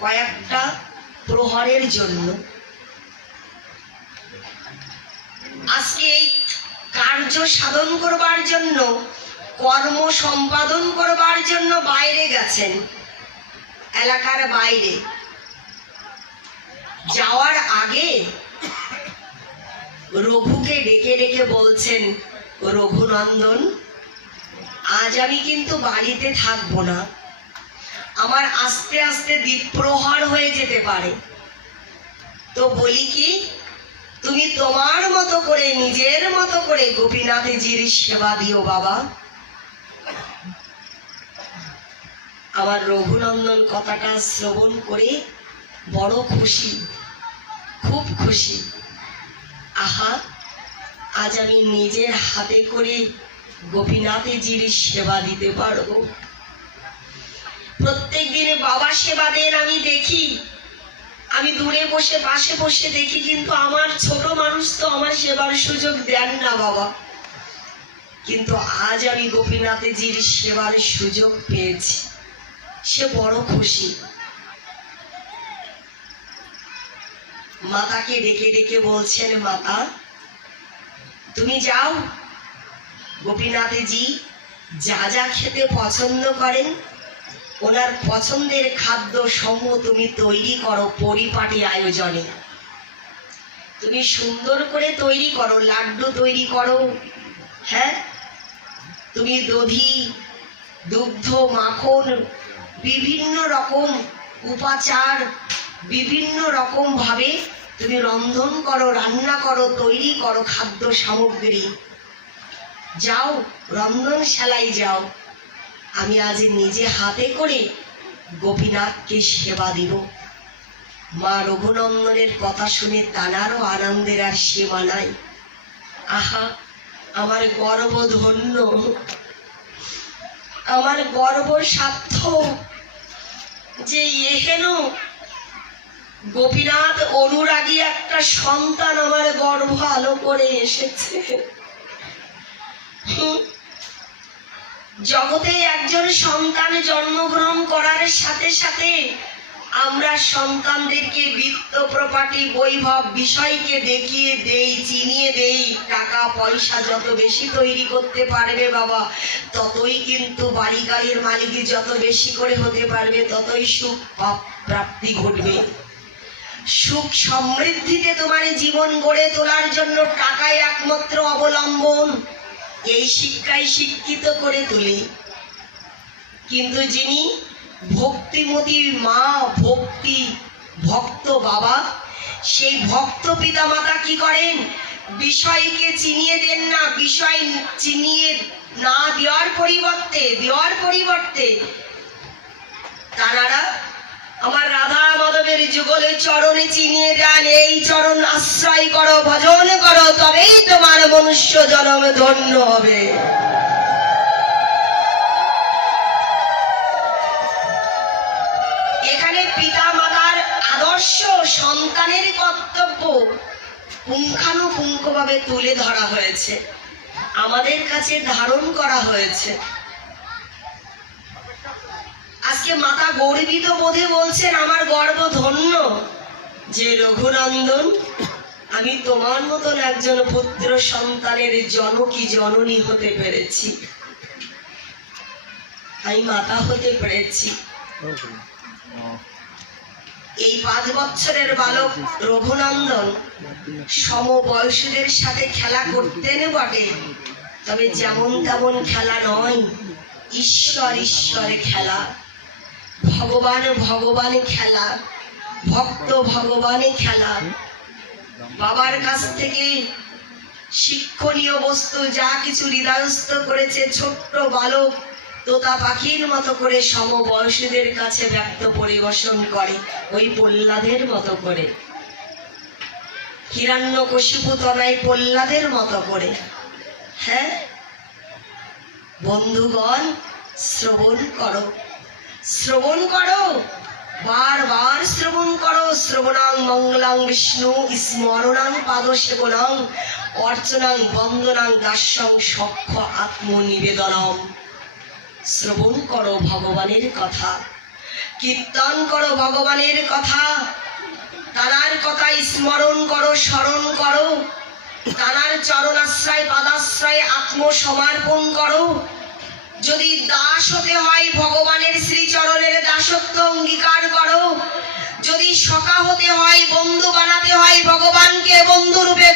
কয়েকটা প্রহরের জন্য। আজকে এই কার্য সাধন করবার জন্য, কর্ম সম্পাদন করবার জন্য বাইরে গেছেন। এলাকার বাইরে। যাওয়ার আগে রঘুকে ডেকে ডেকে বলছেন, রঘুনন্দন, আজ আমি কিন্তু বাড়িতে থাকব না। আমার আস্তে আস্তে দ্বীপ্রহর হয়ে যেতে পারে। তো বলি কি, তুমি তোমার মতো করে, নিজের মতো করে গোপীনাথজির সেবা দিও বাবা। আমার রঘুনন্দন কথাটা শ্রবণ করে বড় খুশি, খুব খুশি। আহা, আজ আমি নিজের হাতে করে গোপীনাথজির সেবা দিতে পারব। প্রত্যেক দিনে বাবা সেবা দেন, আমি দেখি। আমি দূরে বসে, পাশে বসে দেখি, কিন্তু আমার ছোট মানুষ তো আমার সেবার সুযোগ দেন না, বাবা। কিন্তু আজ আমি গোপীনাথজির সেবার সুযোগ পেয়েছি। সে বড় খুশি। মাতাকে ডেকে ডেকে বলছেন, মাতা, তুমি যাও। গোপীনাথজি যা যা খেতে পছন্দ করেন ওনার পছন্দের খাদ্য সমূহ তুমি তৈরি করো পরিপাটি আয়োজনে। তুমি সুন্দর করে তৈরি করো, লাড্ডু তৈরি করো হ্যাঁ? তুমি দধি, দুগ্ধ, মাখন, বিভিন্ন রকম উপাচার, বিভিন্ন রকম ভাবে তুমি রন্ধন করো, রান্না করো, তৈরি করো খাদ্য সামগ্রী। যাও, রন্ধনশালায় যাও। আমি আজ নিজে হাতে করে গোপীনাথকে সেবা দিব। মা রঘুনন্দনের কথা শুনে তানারও আনন্দের আর সীমা নাই। আহা, আমার গর্ব ধন্য আমার গর্ব সার্থ যে এহেন গোপীনাথ অনুরাগী একটা সন্তান আমার গর্ভ আলো করে এসেছে। হুম জগতে একজন সন্তান জন্মগ্রহণ করার সাথে সাথে আমরা সন্তানদেরকে বৃত্ত প্রপার্টি, বৈভব বিষয়কে দেখিয়ে দেই, চিনিয়ে দেই। টাকা, পয়সা যত বেশি তৈরি করতে পারবে বাবা, ততই কিন্তু বাড়ি গাড়ির মালিক যত বেশি করে হতে পারবে, ততই সুখ প্রাপ- প্রাপ্তি ঘটবে। সুখ সমৃদ্ধিতে তোমার জীবন গড়ে তোলার জন্য টাকাই একমাত্র অবলম্বন। এই শিক্ষায় শিক্ষিত করে তুলি। কিন্তু যিনি ভক্তিমতী মা, ভক্তি ভক্ত বাবা, সেই ভক্ত পিতা মাতা কি করেন? বিষয়কে চিনিয়ে দেন না, বিষয় চিনিয়ে না দেওয়ার পরিবর্তে দেওয়ার পরিবর্তে তারা আমার রাধা মাধবের চরণে চিনিয়ে দেন, এই চরণ আশ্রয় করো, ভজন করো, তবেই তোমার মনুষ্য জন্ম ধন্য হবে। এখানে পিতা মাতার আদর্শ সন্তানের কর্তব্য পুঙ্খানুপুঙ্খভাবে তুলে ধরা হয়েছে। আমাদের কাছে ধারণ করা হয়েছে। আজকে মাতা গর্বিত বোধে বলছেন, আমার গর্ব ধন্য যে রঘুনন্দন, আমি তোমার মতন একজন পুত্র সন্তানের জনকী, জননী হতে পেরেছি। আমি মাতা হতে পেরেছি। এই পাঁচ বছরের বালক রঘুনন্দন সমবয়সীদের সাথে খেলা করতেন বটে, তবে যেমন তেমন খেলা নয়, ঈশ্বর ঈশ্বরে খেলা। ভগবান ভগবানে খেলা, ভক্ত ভগবানে খেলা। বাবার কাছ থেকে শিক্ষণীয় বস্তু, যা কিছু হৃদয়স্থ করেছে ছোট্ট বালক, তোতা পাখির মতো করে সমবয়সীদের কাছে ব্যক্ত পরিবেশন করে, ওই প্রহ্লাদের মতো করে। হিরণ্য কশিপু তনাই প্রহ্লাদের মতো করে। হ্যাঁ? বন্ধুগণ, শ্রবণ করো। শ্রবণ করো। বারবার শ্রবণ করো। শ্রবণাং মঙ্গলাং বিষ্ণু স্মরণাং পাদ সেবনাং অর্চনাং বন্দনাং দাস্যং সক্ষ আত্মনিবেদনম। শ্রবণ করো ভগবানের কথা। কীর্তন করো ভগবানের কথা। তারার কথা স্মরণ করো স্মরণ করো। তারার চরণাশ্রয়, পাদাশ্রয় আত্মসমর্পণ করো। যদি দাস হতে হয় ভগবান অঙ্গীকার করো। যদি সকা হতে হয় বন্ধু বানাতে হয় ভগবানকে বন্ধু রূপে